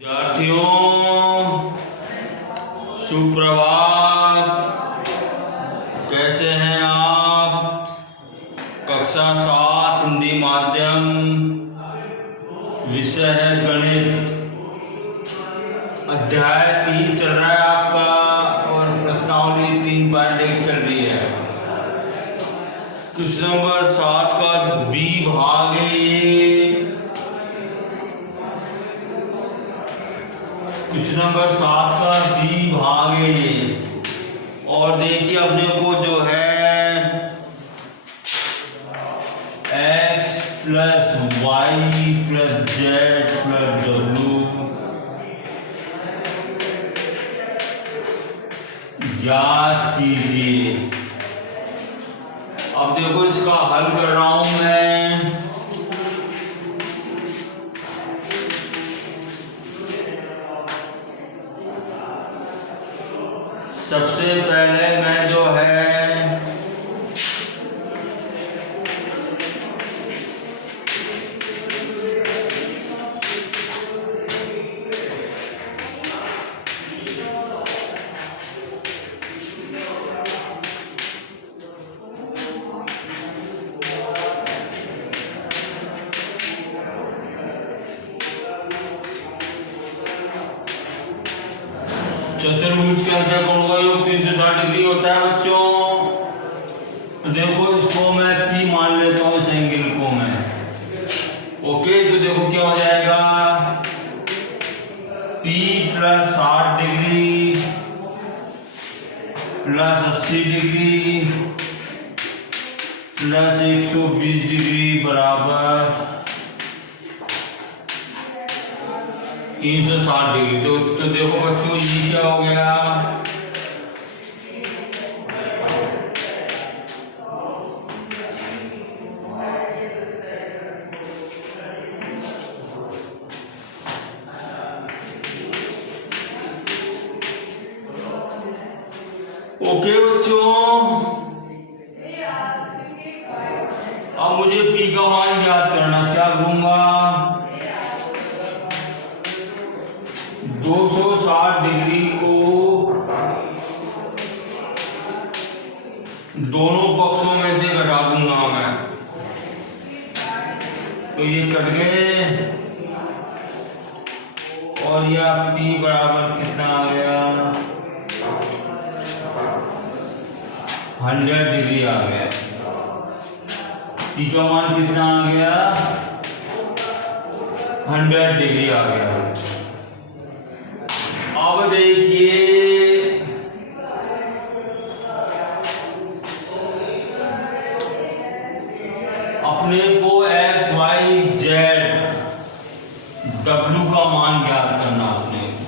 विद्यार्थियों सुप्रभात। कैसे हैं आप? कक्षा 7 हिंदी माध्यम, विषय है गणित। अध्याय 3 चल रहा है आपका और प्रश्नावली 3.1 चल रही है। क्वेश्चन नंबर 7 का बी भाग है ये। क्वेश्चन नंबर 7 का बी भाग है ये। और देखिए अपने को जो है x plus y plus z plus डब्ल्यू याद कीजिए। अब देखो इसका हल कर रहा हूं मैं। सबसे पहले मैं जो है चतुर्भुज के अंतःकोण का योग 360 डिग्री होता है बच्चों। तो देखो इसको मैं P मान लेता हूँ, इस एंगल को मैं। ओके, तो देखो क्या हो जाएगा, P plus 60 degree plus 80 degree plus 120 degree बराबर 360 डिग्री। तो देखो बच्चों ये क्या हो गया, ओके बच्चों। अब मुझे P का मान याद करना, क्या करूंगा, 260 डिग्री को दोनों पक्षों में से घटा दूंगा मैं। तो ये कट गए और यह P बराबर कितना आ गया, 100 डिग्री आ गया। P का मान कितना आ गया, 100 डिग्री आ गया। अब देखिए अपने को x, y, z, w का मान ज्ञात करना अपने को,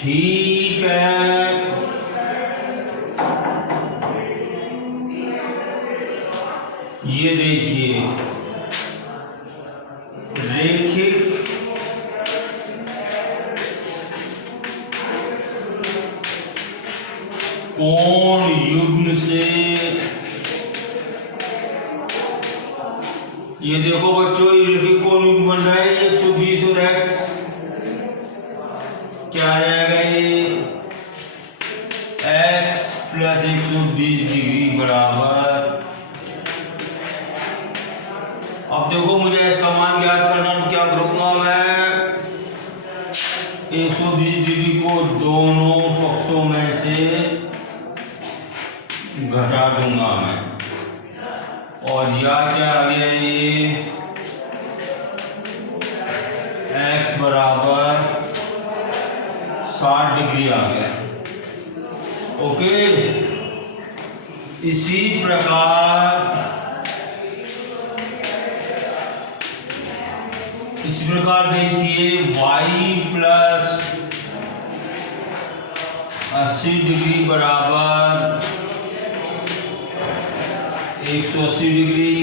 ठीक है। ये देखिए रेखिक कोण युग्म से, ये देखो बच्चों ये रेखिक कोण युग्म बन रहा है 120 और x क्या आ जाएगा, ये x प्लस 120 डिग्री बराबर। अब देखो मुझे इसका मान ज्ञात करना, तो क्या करूंगा मैं, 120 डिग्री को दोनों पक्षों में से घटा दूंगा मैं। और यह क्या आ गया, ये x बराबर 60 डिग्री आ गया। ओके, इसी प्रकार देखिए y प्लस 80 डिग्री बराबर 180 डिग्री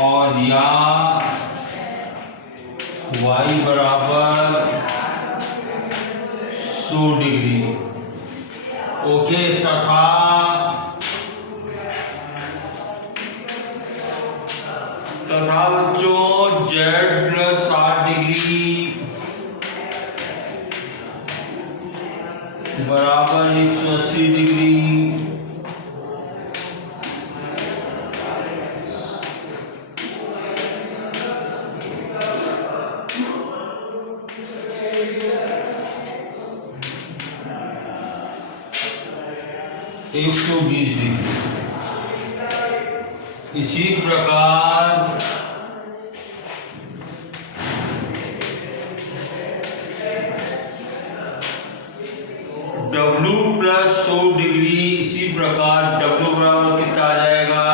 और या y बराबर 100 डिग्री। ओके, तथा तथा बच्चों जेड प्लस 60 डिग्री बराबर 180 डिग्री। एक 120 डिग्री। इसी प्रकार W प्लस 100 डिग्री, इसी प्रकार W बराबर कितना आ जाएगा,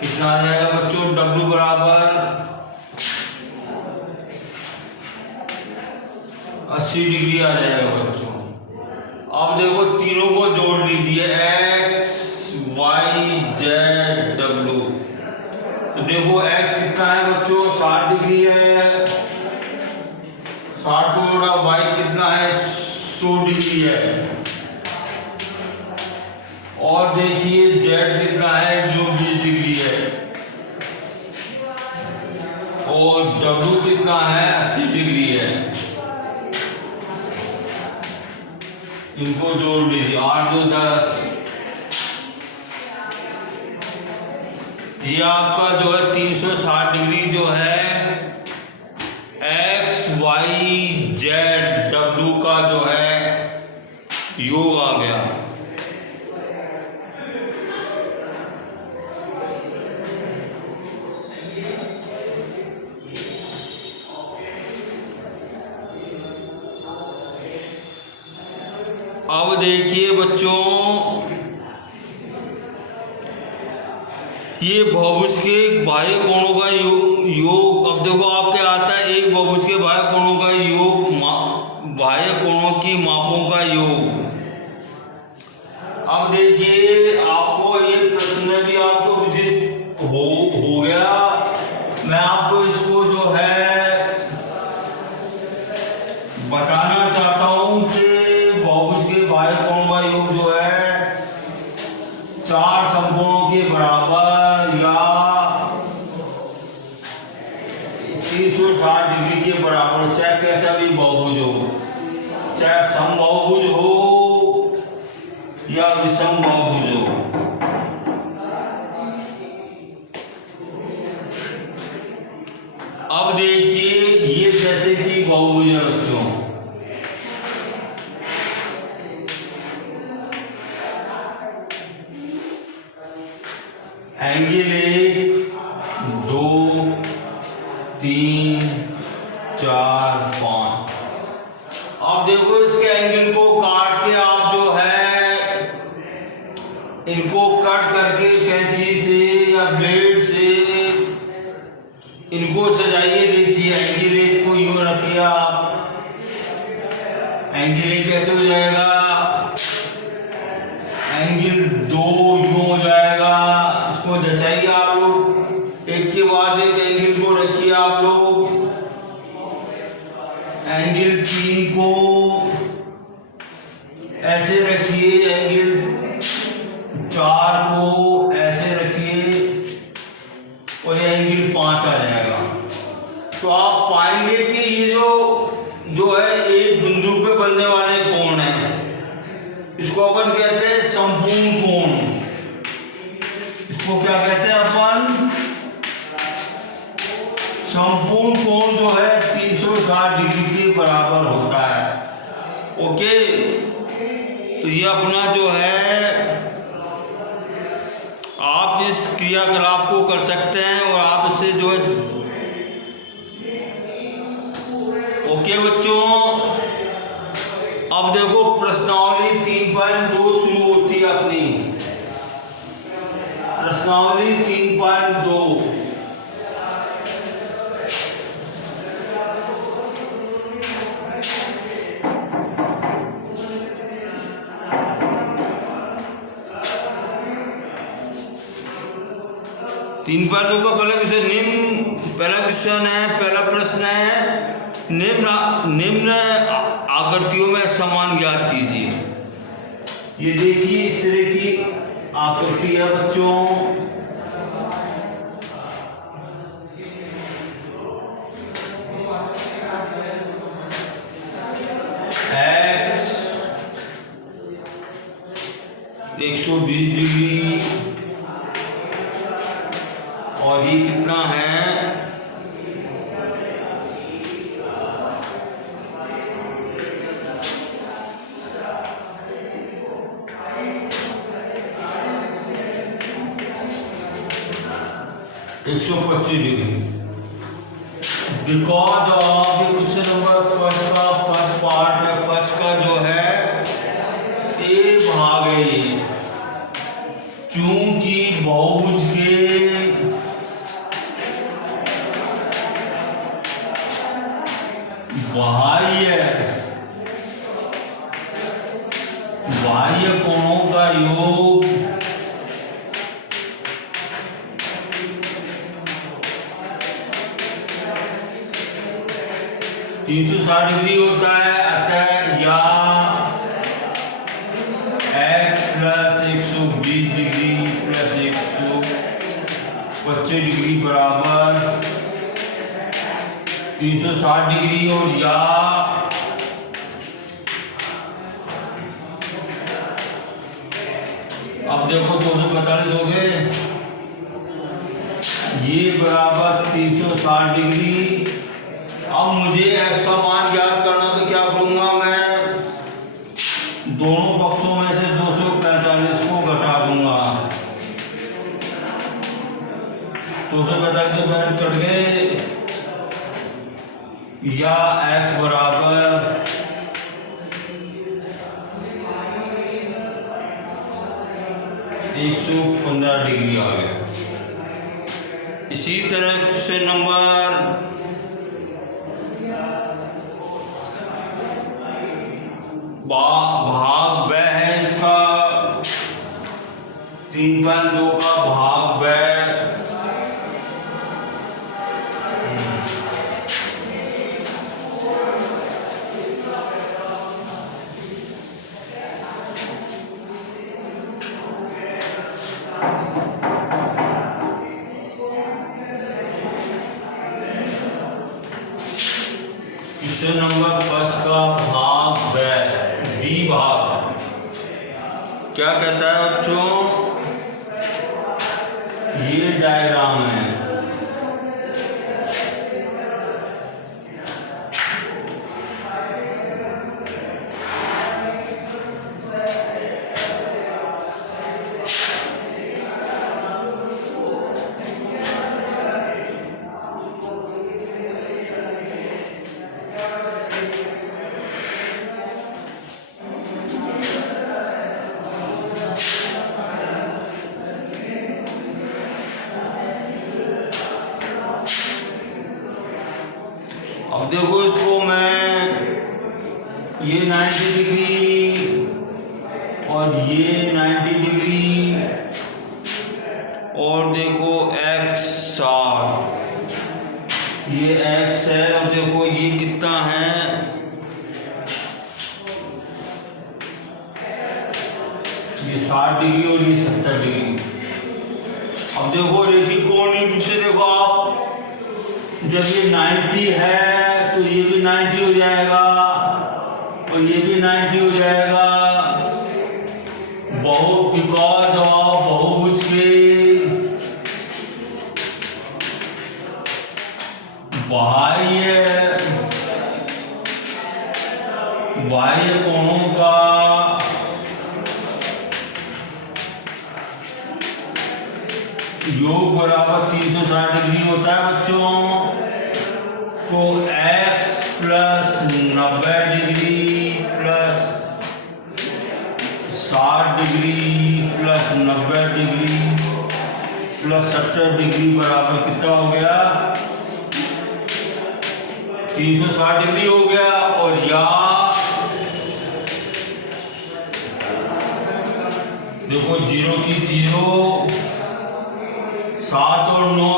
कितना आ जाएगा बच्चों, W बराबर 80 डिग्री आ जाएगा बच्चों। अब देखो तीनों को जोड़ लीजिए, x y z w। तो देखो x कितना है बच्चों, 60 डिग्री है, 60 को जोड़ा, y कितना है, 100 डिग्री है, और देखिए z कितना है, जो 20 डिग्री है, और w कितना है, 80 डिग्री है। इनको जोड़ लीजिए, 8 2 10। ये आपका जो है 360 डिग्री जो है x y z w का जो है योग आ गया। अब देखिए बच्चों, ये बहुभुज के बाह्य कोणों का योग। अब देखो आपके आता है एक बहुभुज के बाह्य कोणों का योग, बाह्य कोणों की मापों का योग। अब देखिए आपको ये प्रश्न में भी आपको विदित हो गया। मैं आपको इसको जो है बताना चाहता हूं कि बहुभुज के बाह्य कोण का योग जो है 4 समकोणों के बराबर या 360 डिग्री के बराबर, चाहे कैसा भी बहुभुज हो, चाहे समबाहुभुज हो या विषम बहुभुज हो। अब देखिए ये जैसे कि बहुभुज है बच्चों, एंगल 1 2 3 4 5। अब देखो इसके एंगल को काट के आप जो है इनको कट करके कैंची से या ब्लेड से इनको सजाइए। देखिए एंगल 1 को यूं रखिए आप, एंगल 1 कैसे हो जाएगा, एंगल 2 यूं हो जाएगा। इसको जचाइए आप लोग, एक के बाद एक एंगल को रखिए आप लोग। एंगल 3 को ऐसे रखिए, एंगल 4 को ऐसे रखिए, और एंगल 5 आ जाएगा। तो आप पाएंगे कि ये जो है एक बिंदु पे बनने वाले कोण है, इसको अपन कहते हैं संपूर्ण कोण। इसको क्या कहते हैं अपन, संपूर्ण कोण जो है 360 डिग्री के बराबर होता है। ओके, तो ये अपना जो है आप इस क्रियाकलाप को कर सकते हैं और आप इससे जो है। ओके बच्चों, अब देखो प्रश्नावली 3.2 शुरू होती है अपनी। प्रश्नावली 3.2। तीन पहलू का पहला क्वेश्चन है, पहला प्रश्न है, निम्न आकृतियों में समान ज्ञात कीजिए। ये देखिए इस तरह की आकृति है बच्चों। एक्स 120 डिग्री और ये कितना है 125 डिग्री। बिकॉज ऑफ ये क्वेश्चन नंबर फर्स्ट का फर्स्ट पार्ट है, फर्स्ट का जो है ए भाग है ये, चूंकि बहुभुज के बाह्य कोणों का योग तीन सौ 60 डिग्री होता है। अतः या x plus 120 degree plus 125 degree बराबर 360 डिग्री और या अब देखो 245 हो गए, ये बराबर 360 डिग्री। अब मुझे x का मान ज्ञात करना, तो क्या करूंगा मैं दोनों पक्षों में से 245 को घटा दूंगा। 245 से बैठ कट गए या x बराबर 115 डिग्री आ गया। इसी तरह से नंबर भाग वह है इसका 3.2 का भाग वह क्वेश्चन नंबर फर्स्ट का भाग वी भाग क्या कहता है बच्चों, ये डायग्राम है। अब देखो इसको मैं ये 90 डिग्री और ये 90 डिग्री और देखो x 60, ये x है और देखो ये कितना है, ये 60 डिग्री और ये 70 डिग्री। अब देखो रेखी कोण से देखो आप, जब ये 90 है तो ये भी 90 हो जाएगा और ये भी 90 हो जाएगा। बिकॉज ऑफ बहुभुज के बाह्य कोणों का योग बराबर 360 डिग्री होता है बच्चों। तो x plus 90 degree plus 60 degree plus 90 degree plus 70 degree बराबर कितना हो गया, 360 डिग्री हो गया। और या देखो 0 की 0, 7 और 9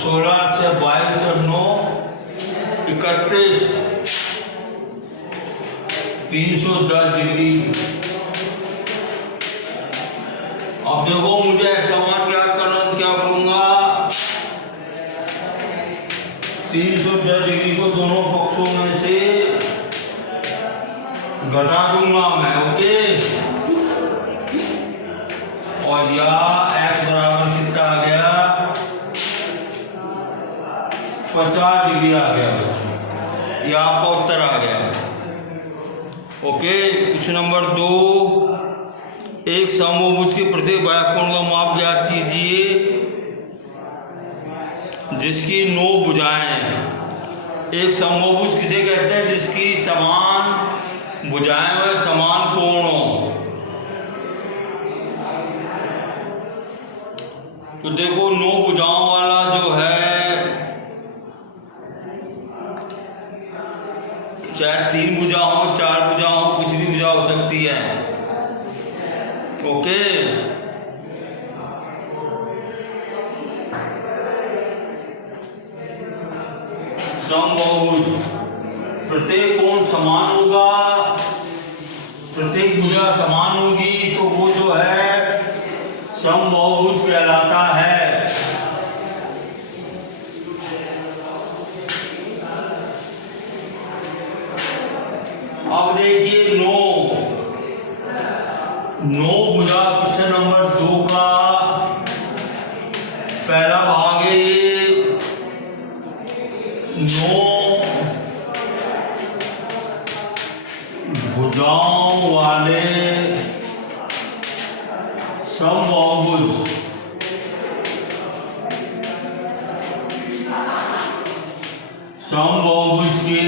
16 से 22 और 9 31, 310 डिग्री। अब देखो मुझे समान याद करना तो क्या करूंगा, 360 डिग्री को दोनों पक्षों में से घटा दूंगा मैं। ओके, और यहाँ x बराबर कितना आ गया, 50 डिग्री आ गया बच्चों, ये आपका उत्तर आ गया। ओके, क्वेश्चन नंबर 2, एक समबाहुभुज के प्रत्येक बाह्यकोण का माप ज्ञात कीजिए जिसकी 9 भुजाएं। एक समबाहुभुज किसे कहते हैं, जिसकी समान भुजाएं और समान कोण हो। तो देखो 9 भुजाओं वाला जो है, चाहे 3 भुजा हो, 4 भुजा हो, किसी भी भुजा हो सकती है। ओके, समबाहुभुज प्रत्येक कोण समान होगा, प्रत्येक भुजा समान होगी, तो वो जो है समबाहुभुज कहलाता है। अब देखिए 9 भुजा क्वेश्चन नंबर 2 का पहला भाग है। 9 भुजाओं वाले समबाहुभुज के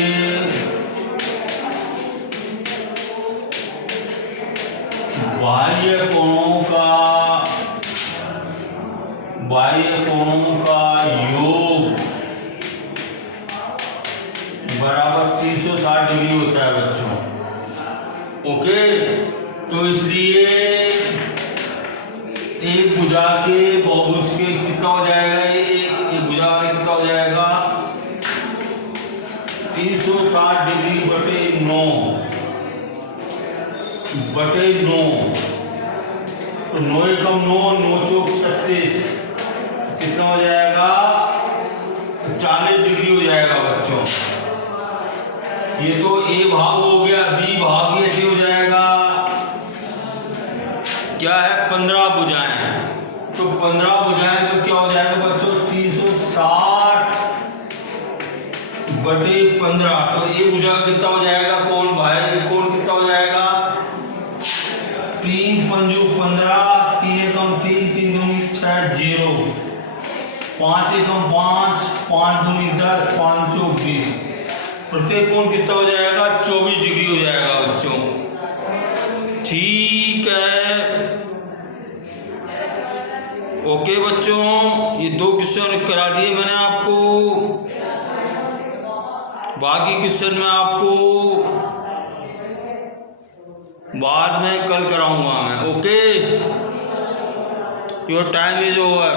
बाह्य कोणों का योग बराबर 360 डिग्री होता है बच्चों। ओके, तो इसलिए एक भुजा के बहुभुज के कितना हो जाएगा, एक भुजा में कितना हो जाएगा, 360 डिग्री बटे 9 तो 9 एकम 9, 9 चौक 36, कितना हो जाएगा, 40 डिग्री हो जाएगा बच्चों। ये तो ए भाग हो गया, बी भाग भी ऐसे हो जाएगा। क्या है, 15 भुजाएं, तो 15 भुजाएं तो क्या हो जाएगा बच्चों, 360 बटे 15, तो ए भुजा कितना हो जाएगा, कोण भाई कोण कितना हो जाएगा, 3 पंजू 15, 3 एकम 3, 3 दूनी 6, 0, 5 एकम 5, 5 दूनी 10, 5 चौक 20, प्रत्येक कोण कितना हो जाएगा, 24 डिग्री हो जाएगा बच्चों। ठीक है, ओके बच्चों, ये 2 क्वेश्चन करा दिए मैंने आपको, बाकी क्वेश्चन मैं आपको बाद में कल कराऊंगा मैं। Okay, your time is over.